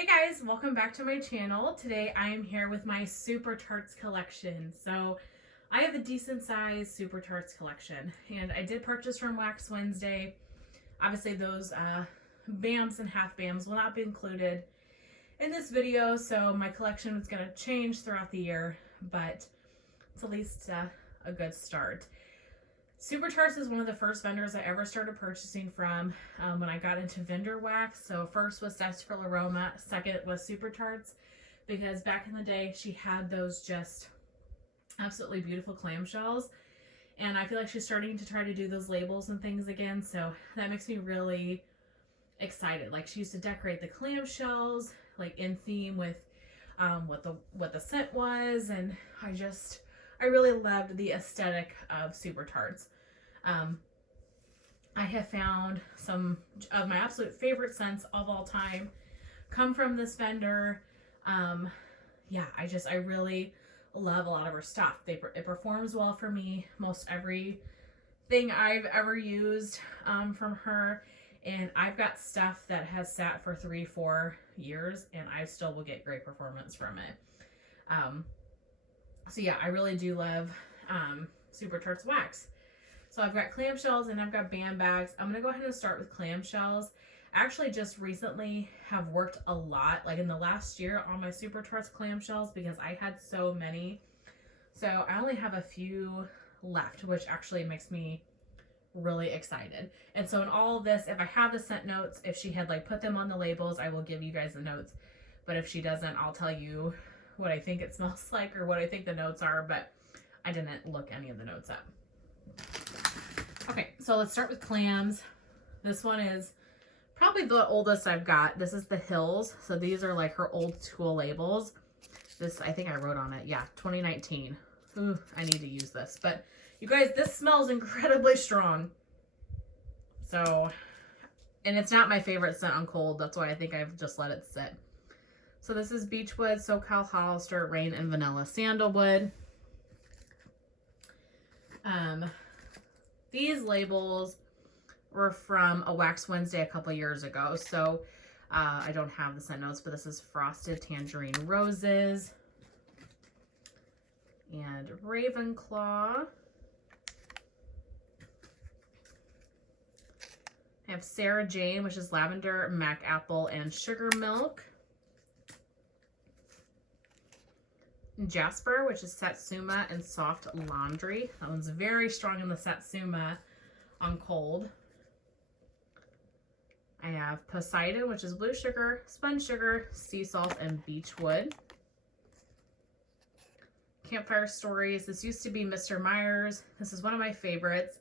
Hey guys, welcome back to my channel. Today I am here with my Super Tarts collection. So I have a decent sized Super Tarts collection and I did purchase from Wax Wednesday. Obviously those BAMs and half BAMs will not be included in this video, so my collection is going to change throughout the year, but it's at least a good start. Super Tarts is one of the first vendors I ever started purchasing from when I got into vendor wax. So first was Desperate Aroma, second was Super Tarts, because back in the day she had those just absolutely beautiful clamshells, and I feel like she's starting to try to do those labels and things again, so that makes me really excited. Like, she used to decorate the clamshells like in theme with what the scent was, and I really loved the aesthetic of Super Tarts. I have found some of my absolute favorite scents of all time come from this vendor. Yeah, I really love a lot of her stuff. It performs well for me. Most everything I've ever used from her, and I've got stuff that has sat for 3-4 years and I still will get great performance from it. So yeah, I really do love Super Tarts wax. So I've got clamshells and I've got BAM bags. I'm going to go ahead and start with clamshells. I actually just recently have worked a lot, like in the last year, on my Super Tarts clamshells because I had so many. So I only have a few left, which actually makes me really excited. And so in all of this, if I have the scent notes, if she had like put them on the labels, I will give you guys the notes. But if she doesn't, I'll tell you what I think it smells like or what I think the notes are, but I didn't look any of the notes up. Okay, so let's start with clams. This one is probably the oldest I've got. This is the Hills. So these are like her old school labels. This, I think I wrote on it. Yeah, 2019. Ooh, I need to use this. But you guys, this smells incredibly strong. So, and it's not my favorite scent on cold. That's why I think I've just let it sit. So this is Beechwood, SoCal Hollister, Rain, and Vanilla Sandalwood. These labels were from a Wax Wednesday a couple years ago, so I don't have the scent notes, but this is Frosted Tangerine Roses and Ravenclaw. I have Sarah Jane, which is Lavender, Mac Apple, and Sugar Milk. Jasper, which is Satsuma and Soft Laundry. That one's very strong in the Satsuma on cold. I have Poseidon, which is Blue Sugar, Sponge Sugar, Sea Salt, and Beechwood. Campfire Stories. This used to be Mr. Myers. This is one of my favorites.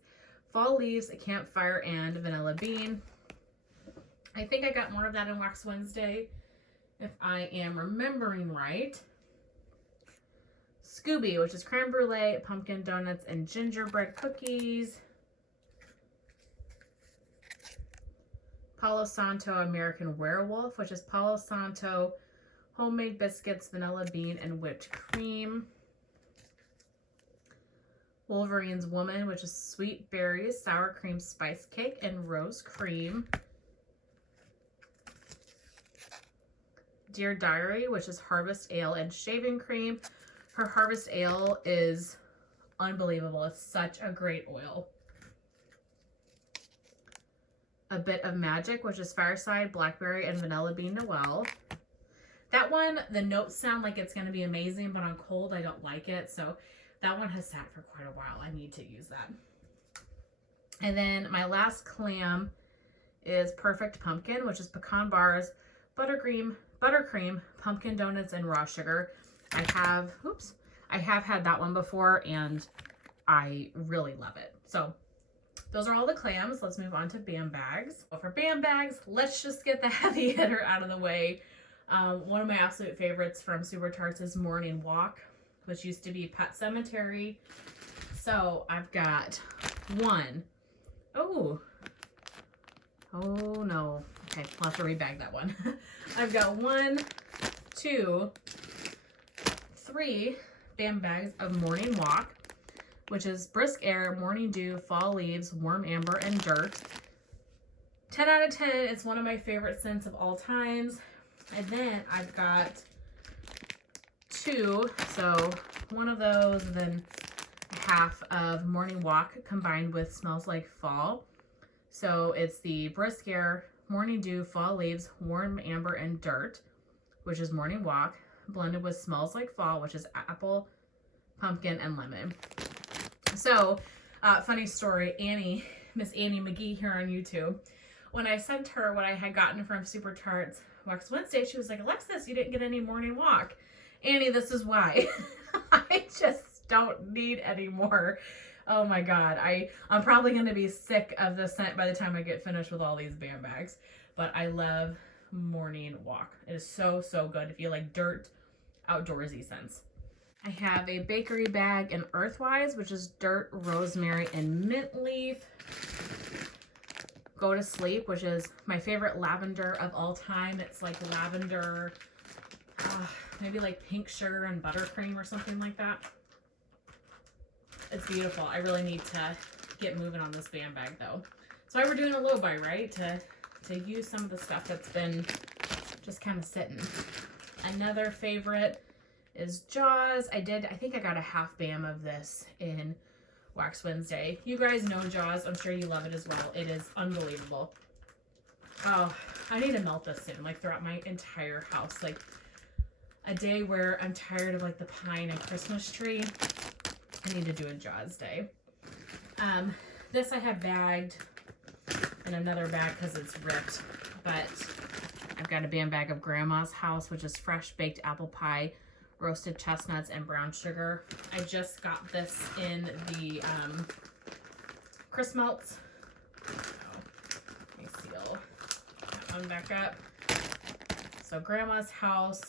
Fall Leaves, Campfire, and Vanilla Bean. I think I got more of that in Wax Wednesday, if I am remembering right. Scooby, which is Creme Brulee, Pumpkin Donuts, and Gingerbread Cookies. Palo Santo American Werewolf, which is Palo Santo Homemade Biscuits, Vanilla Bean, and Whipped Cream. Wolverine's Woman, which is Sweet Berries, Sour Cream Spice Cake, and Rose Cream. Dear Diary, which is Harvest Ale and Shaving Cream. Her Harvest Ale is unbelievable. It's such a great oil. A Bit of Magic, which is Fireside, Blackberry, and Vanilla Bean Noel. That one, the notes sound like it's going to be amazing, but on cold, I don't like it. So that one has sat for quite a while. I need to use that. And then my last clam is Perfect Pumpkin, which is Pecan Bars, Buttercream, Pumpkin Donuts, and Raw Sugar. I have had that one before and I really love it. So those are all the clams. Let's move on to BAM bags. So for BAM bags, let's just get the heavy hitter out of the way. One of my absolute favorites from Super Tarts is Morning Walk, which used to be Pet Cemetery. So I've got one. Oh no. Okay, I'll have to rebag that one. I've got 1, 2, 3 BAM bags of Morning Walk, which is Brisk Air, Morning Dew, Fall Leaves, Warm Amber, and Dirt. 10 out of 10. It's one of my favorite scents of all times. And then I've got two, so one of those, and then half of Morning Walk combined with Smells Like Fall. So it's the Brisk Air, Morning Dew, Fall Leaves, Warm Amber, and Dirt, which is Morning Walk, blended with Smells Like Fall, which is apple, pumpkin, and lemon. So, funny story, Miss Annie McGee here on YouTube, when I sent her what I had gotten from Super Tarts Wax Wednesday, she was like, Alexis, you didn't get any Morning Walk. Annie, this is why. I just don't need any more. Oh my God. I'm probably going to be sick of the scent by the time I get finished with all these band bags. But I love Morning Walk. It is so, so good if you like dirt, outdoorsy scents. I have a bakery bag in Earthwise, which is dirt, rosemary, and mint leaf. Go to Sleep, which is my favorite lavender of all time. It's like lavender, maybe like pink sugar and buttercream or something like that. It's beautiful. I really need to get moving on this band bag though. So we're doing a low buy, right? To use some of the stuff that's been just kind of sitting. Another favorite is Jaws. I think I got a half bam of this in Wax Wednesday. You guys know Jaws. I'm sure you love it as well. It is unbelievable. Oh, I need to melt this soon, like throughout my entire house. Like a day where I'm tired of like the pine and Christmas tree. I need to do a Jaws day. This I have bagged in another bag because it's ripped, but I've got a band bag of Grandma's House, which is fresh baked apple pie, roasted chestnuts, and brown sugar. I just got this in the Chris Melts. Let me seal that one back up. So Grandma's House.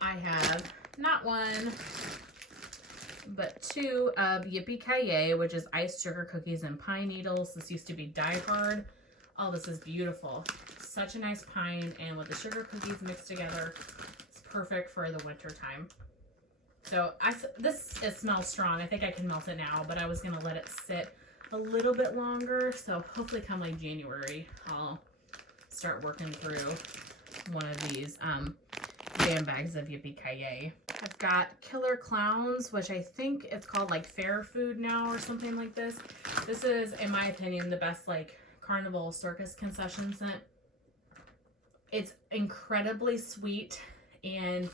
I have not one, but two of Yippee-Ki-Yay, which is iced sugar cookies and pine needles. This used to be Die Hard. Oh, this is beautiful. Such a nice pine, and with the sugar cookies mixed together, it's perfect for the winter time. So it smells strong. I think I can melt it now, but I was gonna let it sit a little bit longer. So hopefully come like January, I'll start working through one of these band bags of Yippee-Ki-Yay. I've got Killer Clowns, which I think it's called like Fair Food now or something like this. This is, in my opinion, the best like carnival circus concession scent. It's incredibly sweet, and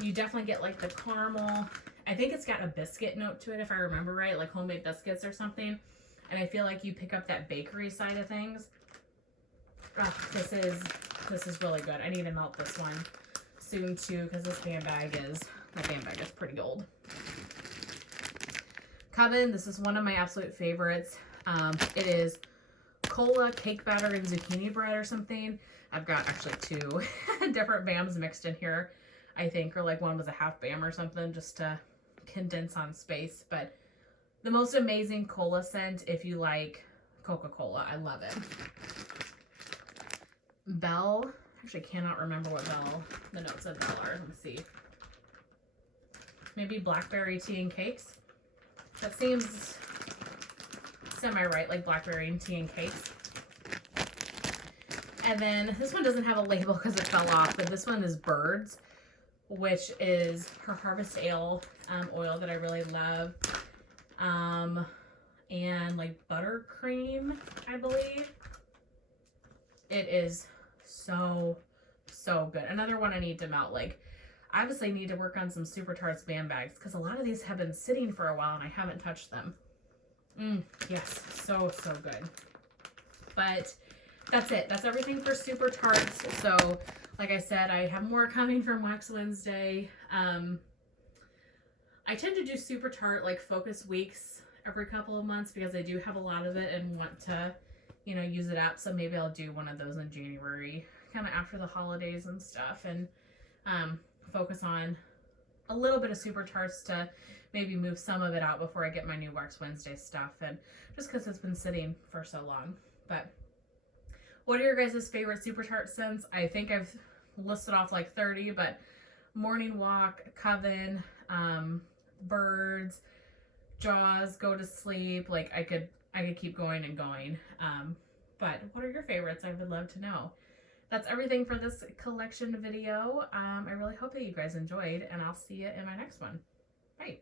you definitely get like the caramel. I think it's got a biscuit note to it, if I remember right, like homemade biscuits or something. And I feel like you pick up that bakery side of things. Oh, this is really good. I need to melt this one soon too, because that band bag is pretty old. Coven, this is one of my absolute favorites. It is cola, cake batter, and zucchini bread or something. I've got actually two different BAMs mixed in here, I think, or like one was a half BAM or something, just to condense on space. But the most amazing cola scent if you like Coca-Cola. I love it. Bell. Actually cannot remember what the notes of Bell are. Let me see. Maybe blackberry tea and cakes. That seems semi-right, like blackberry and tea and cakes. And then this one doesn't have a label because it fell off, but this one is Birds, which is her Harvest Ale oil that I really love. And like buttercream, I believe. It is so good. Another one I need to melt. Like, I obviously need to work on some Super Tarts band bags because a lot of these have been sitting for a while and I haven't touched them. Yes, so good. But that's it. That's everything for Super Tarts. So, like I said, I have more coming from Wax Wednesday. I tend to do Super Tart like focus weeks every couple of months because I do have a lot of it and want to, you know, use it up. So maybe I'll do one of those in January, kind of after the holidays and stuff, and focus on a little bit of Super Tarts to maybe move some of it out before I get my new Wax Wednesday stuff, and just because it's been sitting for so long. But what are your guys' favorite Super Tart scents? I think I've listed off like 30, but Morning Walk, Coven, Birds, Jaws, Go to Sleep. Like I could keep going and going. But what are your favorites? I would love to know. that's everything for this collection video. I really hope that you guys enjoyed, and I'll see you in my next one. Bye.